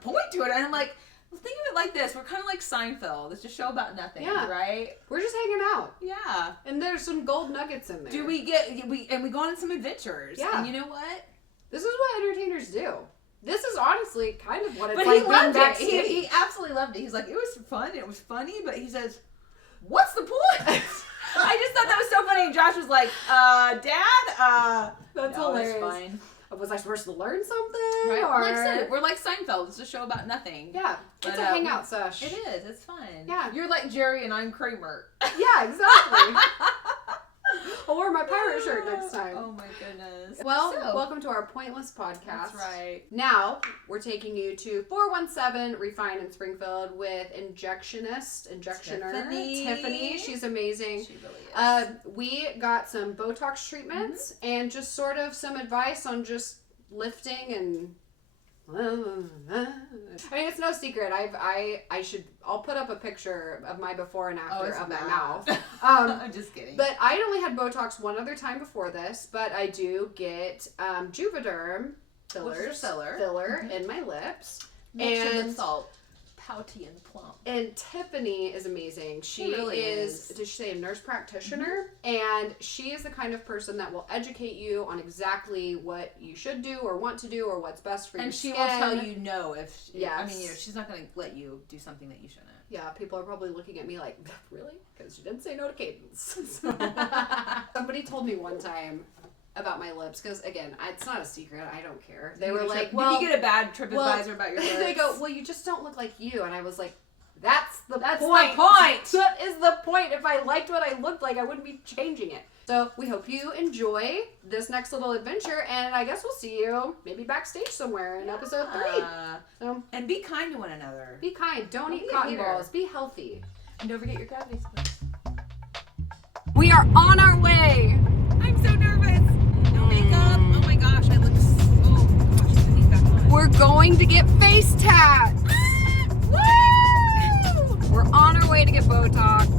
point to it. And I'm like, well, think of it like this. We're kind of like Seinfeld. It's a show about nothing, right? We're just hanging out. Yeah. And there's some gold nuggets in there. We go on some adventures. Yeah. And you know what? This is what entertainers do. This is honestly kind of what it's But like he being loved it. backstage. He absolutely loved it. He's like, it was fun. It was funny. But he says, what's the point? I just thought that was so funny. And Josh was like, Dad, That's no, hilarious. it's fine. Was I supposed to learn something? Right? Or... Like I said, we're like Seinfeld. It's a show about nothing. Yeah. It's a hangout sesh. It is. It's fun. Yeah. You're like Jerry and I'm Kramer. Yeah, exactly. I'll wear my pirate shirt next time. Oh my goodness. Well, welcome to our Pointless podcast. That's right. Now, we're taking you to 417 Refine in Springfield with injectioner Tiffany. She's amazing. She really is. We got some Botox treatments and just sort of some advice on just lifting and... I mean, it's no secret. I'll put up a picture of my before and after of my mouth. I'm just kidding. But I only had Botox one other time before this, but I do get Juvederm filler in my lips. Mixture and with salt. Pouty and plump. And Tiffany is amazing. She really is. Did she say a nurse practitioner? And she is the kind of person that will educate you on exactly what you should do or want to do or what's best for you. And she will tell you no if... Yes. I mean, she's not going to let you do something that you shouldn't. Yeah, people are probably looking at me like, really? Because she didn't say no to Cadence. Somebody told me one time about my lips, because again, it's not a secret. I don't care. They were like, "Well, did you get a bad TripAdvisor about your lips?" They go, "Well, you just don't look like you," and I was like, "That's the point. The point. That is the point. If I liked what I looked like, I wouldn't be changing it." So we hope you enjoy this next little adventure, and I guess we'll see you maybe backstage somewhere in episode 3. And be kind to one another. Be kind. Don't eat cotton balls. Be healthy. And don't forget your gravity spoons. We are on our way. I'm so nervous. No makeup. Oh my gosh, I look so... Oh my gosh, put these back on. We're going to get face tats. Woo! We're on our way to get Botox.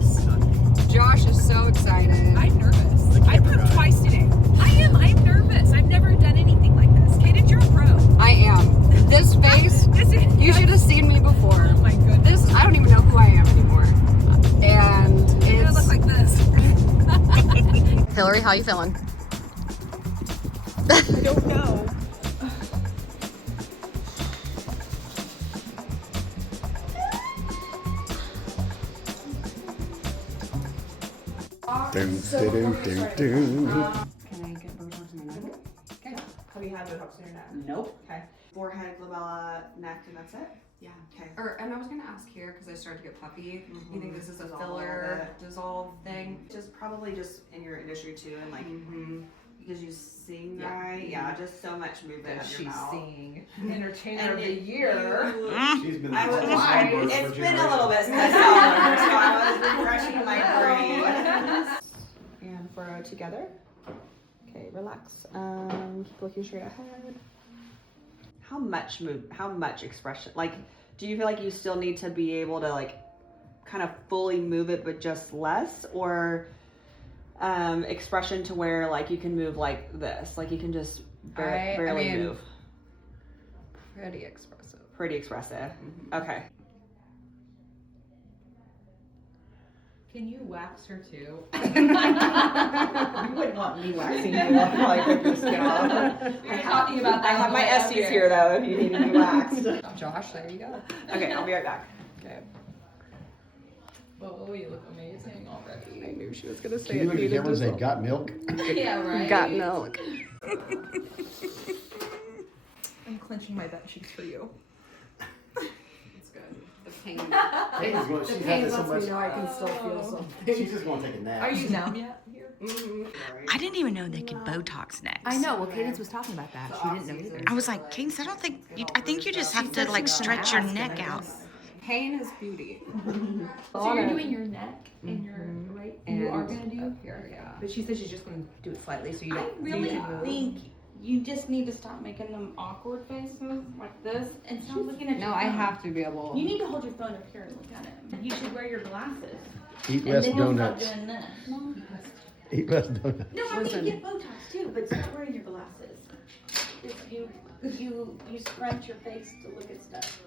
Josh is so excited. I'm nervous. I've come twice today. I'm nervous. I've never done anything like this. Kaden, you're a pro. I am. This face, you should have seen me before. Oh my goodness. I don't even know who I am anymore. And You're gonna look like this. Hillary, how you feeling? I don't know. Dun, So dun, before we dun, get dun. Can I get Botox in my neck? Okay. Have you had Botox in your neck? Nope. Okay. Forehead, glabella, neck, and that's it? Yeah. Okay. And I was gonna ask here because I started to get puffy. You think this is a Dissolve filler it. dissolve thing? Just probably just in your industry too, and like because you sing, Yeah. right? Yeah, just so much movement of your mouth. Seeing Entertainer And of the it- Year. She's been I was in Springfield for It's been a little bit generations. since summer, so I was refreshing my brain. And furrow together. Okay, relax. Keep looking straight ahead. How much expression? Like, do you feel like you still need to be able to like kind of fully move it, but just less, or expression to where like you can move like this, like you can just barely move? Pretty expressive. Pretty expressive. Okay. Can you wax her too? You wouldn't want me waxing you like with your scalp. We were talking about that. I have my Estes here though if you need to be waxed. Josh, there you go. Okay, I'll be right back. Okay. Oh, you look amazing already. I knew she was gonna say Can you look at the camera and say, got milk? Yeah, right. Got milk. I'm clenching my butt cheeks for you. It's good. The pain. Hayden's going, The she's had pain this so lets me much. know I can still feel something. She's just going to take a nap. Are you numb yet here? I didn't even know they could Botox necks. I know. Well, Cadence was talking about that. She didn't know either. I was like, Cadence, I don't think, I think you just have to like stretch your neck out. Pain is beauty. So you're doing your neck and your right. And you are gonna do up here, yeah. But she said she's just gonna do it slightly, so you I don't. really so you can move. think You just need to stop making them awkward faces like this and stop looking at your No, phone. I have to be able. You need to hold your phone up here and look at it. You should wear your glasses. Eat And less then you'll donuts. stop doing this. No, Eat less donuts. I mean get Botox too, but start wearing your glasses. If you scrunch your face to look at stuff.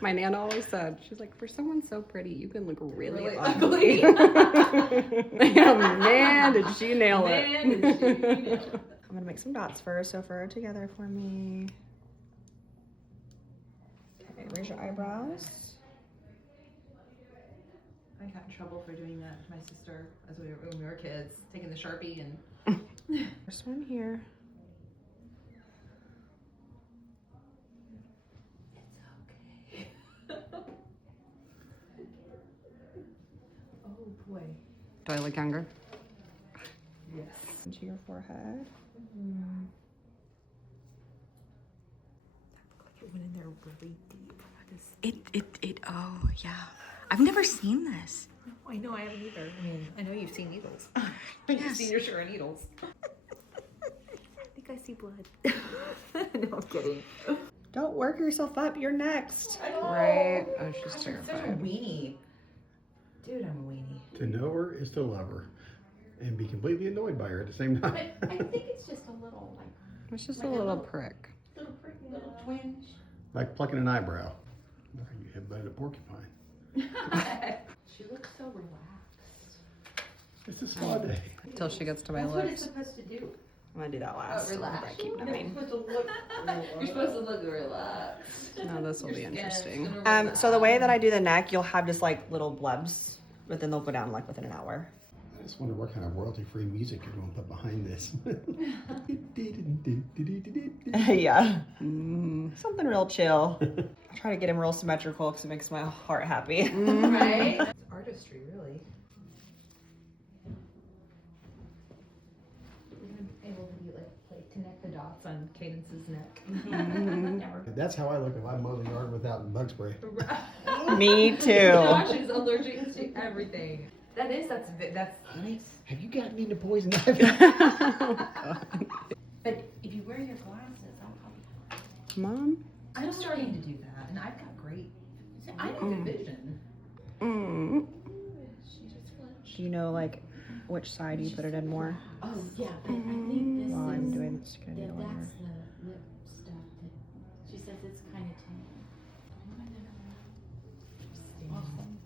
My Nana always said, she's like, for someone so pretty, you can look really, Really ugly. Man, did she nail it. I'm gonna make some dots first, so furrow together for me. Okay, raise your eyebrows. I got in trouble for doing that with my sister when we were kids, taking the Sharpie and. First one here. Oh boy. Do I look younger? Yes. Into your forehead. It went in there really deep. Oh, yeah. I've never seen this. I know, I haven't either. I mean, I know you've seen needles. You've seen your share of needles. I think I see blood. No, I'm kidding. Don't work yourself up, you're next. Right? Oh, she's Such a terrified. weenie. Dude, I'm a weenie. To know her is to love her, and be completely annoyed by her at the same time. But I think it's just a little It's just a little prick. little prick, little twinge. Like plucking an eyebrow. Look how you headbutted a porcupine. She looks so relaxed. It's a spa day. Until she gets to my That's what it's lips. supposed to do. I'm gonna do that last. Relax. I keep You're numbing. supposed to look. You're supposed to look relaxed. Now this will be interesting. So the way that I do the neck, you'll have just like little blebs, but then they'll go down like within an hour. I just wonder what kind of royalty-free music you're going to put behind this. Yeah. Mm. Something real chill. I try to get him real symmetrical because it makes my heart happy. Right? It's artistry, really. Able to be like connect the dots on Cadence's neck. That's how I look if I mow the yard without bug spray. Me too. Josh is allergic to everything. That's nice. Have you gotten into poison ivy? But if you wear your glasses, I'll probably. Mom? I'm starting to do that, and I've got great. I have good vision. Mm. Do you know like which side you put it in more? Oh yeah, but I think this While I'm is. doing this, gonna need a little more. That's the lip stuff that she says it's kind of tan. Awesome.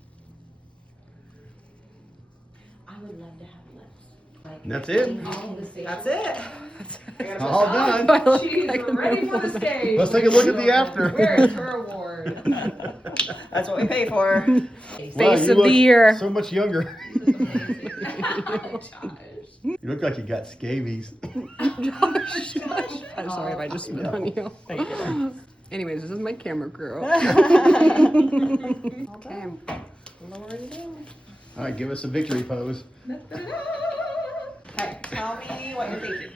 I would love to have lips. Like, And that's it. all of the stages. That's it. All done. She's ready for the stage. Let's take a look at the after. Where is her award? That's what we pay for. Wow, you of the look year. So much younger. Josh. You look like you got scabies. I'm sorry if I just spit on you. Thank you. Anyways, this is my camera crew. Okay. All right, give us a victory pose. Okay, tell me what you're thinking.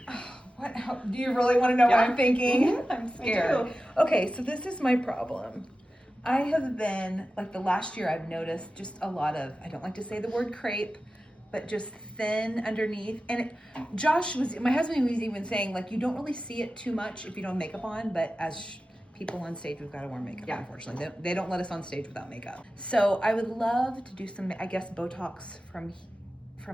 What? Do you really want to know what I'm thinking? Mm-hmm. I'm scared. Okay, so this is my problem. I have been, like the last year, I've noticed just a lot of, I don't like to say the word crepe, but just thin underneath. And my husband was even saying, like, you don't really see it too much if you don't have makeup on, but as people on stage, we've got to wear makeup, unfortunately. They don't let us on stage without makeup. So I would love to do some, I guess, Botox from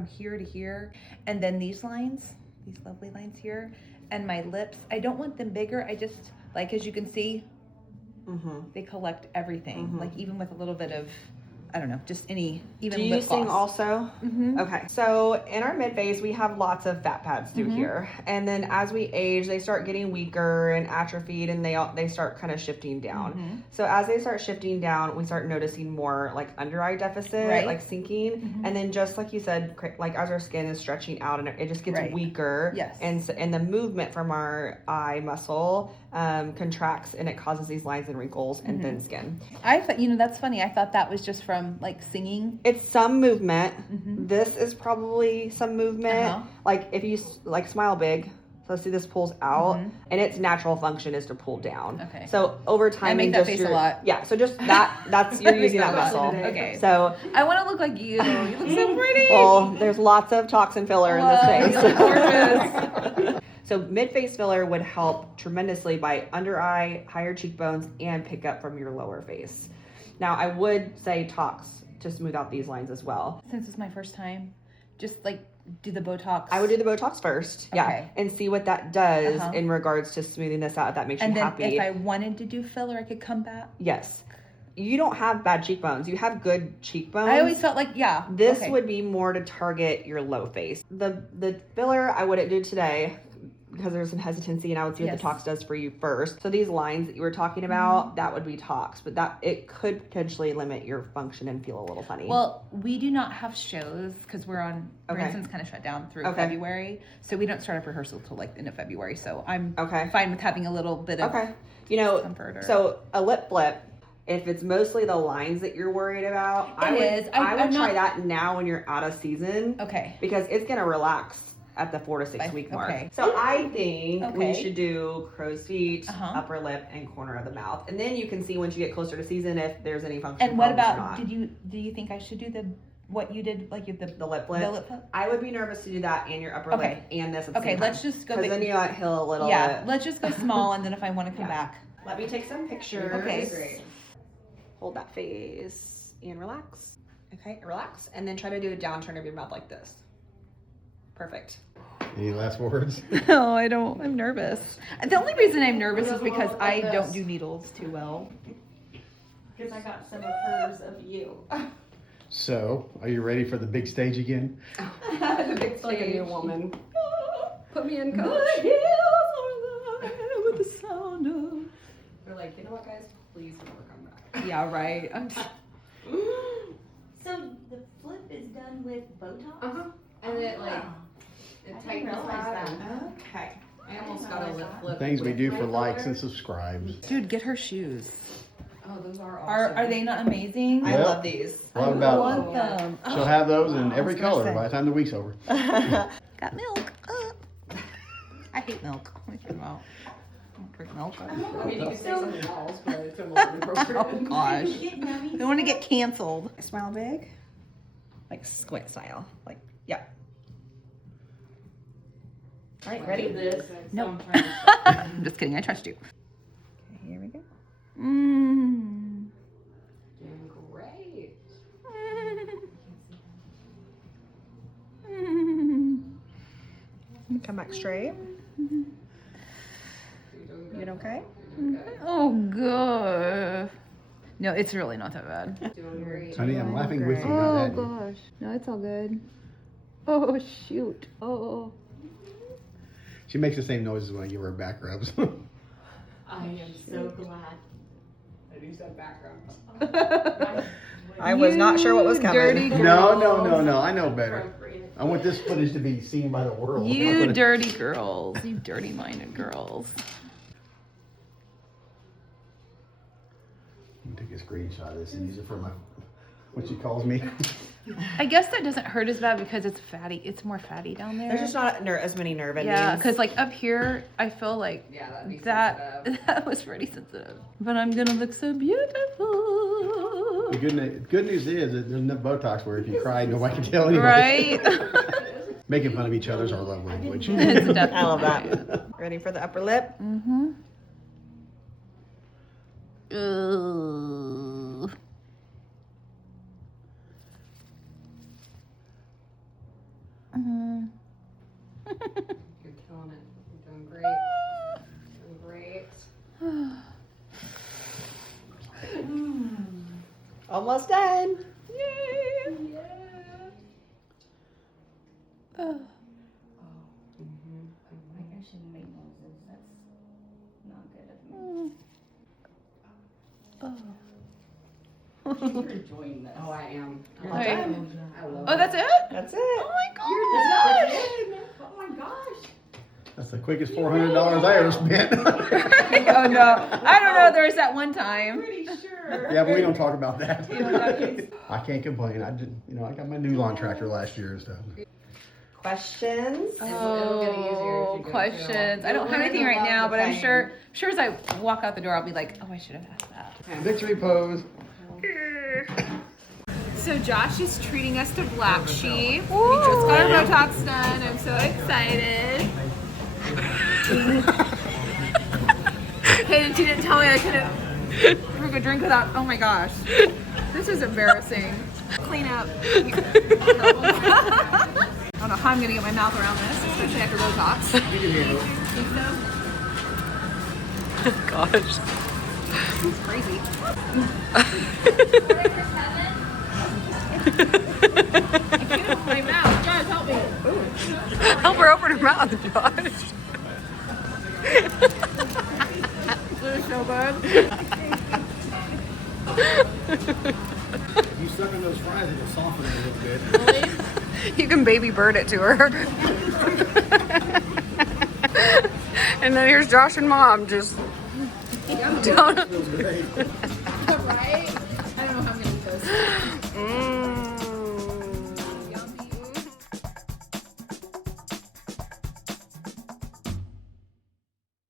here to here. And then these lines, these lovely lines here, and my lips. I don't want them bigger. I just, like, as you can see, they collect everything. Like, even with a little bit of, I don't know, just any, even Do you lip sing gloss. also? Okay. So in our mid phase, we have lots of fat pads through here, and then as we age, they start getting weaker and atrophied, and they start kind of shifting down. So as they start shifting down, we start noticing more like under eye deficit, Right. like sinking, and then just like you said, like as our skin is stretching out and it just gets Right. weaker. Yes. And the movement from our eye muscle contracts, and it causes these lines and wrinkles and thin skin. I thought, that's funny. I thought that was just from like singing. It's some movement. This is probably some movement. Uh-huh. Like if you like smile big, So see, this pulls out, and its natural function is to pull down. Okay. So over time, I make that face a lot. Yeah. So just that's you're using that muscle. Okay. So I want to look like you. You look so pretty. well, there's lots of toxin filler in this face. You look gorgeous. So mid-face filler would help tremendously by under eye, higher cheekbones, and pick up from your lower face. Now, I would say Tox to smooth out these lines as well. Since it's my first time, just like do the Botox. I would do the Botox first, Okay. and see what that does in regards to smoothing this out. If that makes and you then happy. if I wanted to do filler, I could come back. Yes. You don't have bad cheekbones. You have good cheekbones. I always felt like, yeah. This okay. would be more to target your low face. The filler I wouldn't do today because there's some hesitancy, and I would see what the Tox does for you first. So these lines that you were talking about, that would be Tox, but that it could potentially limit your function and feel a little funny. Well, we do not have shows because we're on, Branson's kind of shut down through February. So we don't start up rehearsal till like the end of February. So I'm fine with having a little bit of you know, comfort. So a lip flip, if it's mostly the lines that you're worried about, I would try that now when you're out of season. Okay. Because it's going to relax at the 4 to 6 week mark. Okay. So I think we should do crow's feet, upper lip, and corner of the mouth. And then you can see once you get closer to season if there's any function. And what about, or not. do you think I should do what you did, like the lip flip? The lip flip? I would be nervous to do that and your upper lip and this at the same time. Let's just go. Because then you might heal a little bit. Let's just go small, and then if I want to come back. Let me take some pictures. Okay, great. Hold that face and relax. Okay, relax. And then try to do a downturn of your mouth like this. Perfect. Any last words? No, I don't. I'm nervous. The only reason I'm nervous is because I don't do needles too well. Because I got some of hers of you. So, are you ready for the big stage again? The big like a new woman. Put me in, coach. With the sound of. They're like, you know what, guys? Please never come back. Yeah, right. So the flip is done with Botox? And it like it I didn't tightens realize that. that. Okay. I almost got a lip flip. Things we with do my for likes filler. and subscribes. Dude, get her shoes. Oh, those are awesome. Are they not amazing? I Yep. love these. What I about? want them. She'll have those in every I was gonna color say. by the time the week's over. Got milk. I hate milk. What are you talking about? I don't drink milk. I mean, you can say something else, but it's a little inappropriate. Oh gosh. Get nummy. I don't want to get canceled. Smile big. Like squint style. Like, yeah. All right, ready? No. I'm just kidding. I trust you. Okay, here we go. Mm. Doing great. Come back straight. You're doing You good. okay? You're doing good. Oh, good. No, it's really not that bad. Doing great. Honey, I'm laughing with you, Oh not at you. gosh. No, it's all good. Oh shoot. Oh. She makes the same noises when I give her back rubs. I am so glad. I do some background. I was not sure what was coming. Dirty girl. No. I know better. I want this footage to be seen by the world. You dirty girls. You dirty minded girls. I'm gonna take a screenshot of this and use it for my what she calls me. I guess that doesn't hurt as bad because it's fatty. It's more fatty down there. There's just not as many nerve endings. Yeah, because like up here, I feel like Yeah, that'd be that sensitive. that was pretty sensitive. But I'm gonna look so beautiful. The good news is that there's enough Botox where if you cry, nobody can tell anybody. Right? Making fun of each other is our love language. It's definitely. I love that. Ready for the upper lip? Mm-hmm. Ugh. Mhm. You're killing it. You're doing great. Doing great. Almost done. Yay! Yeah. Ugh. Like I shouldn't make noises. That's not good of me. Oh. You're enjoying this. Oh, I am. Right. I love Oh, that's it? That's it. Oh my gosh! Oh my gosh. That's the quickest $400 I ever spent. Oh no! I don't know. There was that one time. Pretty sure. Yeah, but we don't talk about that. You know, that is- I can't complain. I got my new lawn tractor last year and stuff. Questions? It'll get easier as you go, questions. I don't have anything right now, but I'm sure as I walk out the door, I'll be like, oh, I should have asked that. Victory pose. So Josh is treating us to Black Sheep. We just got our Botox done. I'm so excited. Hayden, she didn't tell me I couldn't drink a drink without. Oh my gosh, this is embarrassing. Clean up. I don't know how I'm gonna get my mouth around this, especially after Botox. You can handle it. Gosh. It's crazy. I can't open my mouth. Guys, help me. Help her open her mouth, Josh. This is so good. You suck on those fries, it'll soften it a little bit. Really? You can baby bird it to her. And then here's Josh and Mom just down. Feels great. Right? I don't know how I'm gonna do this.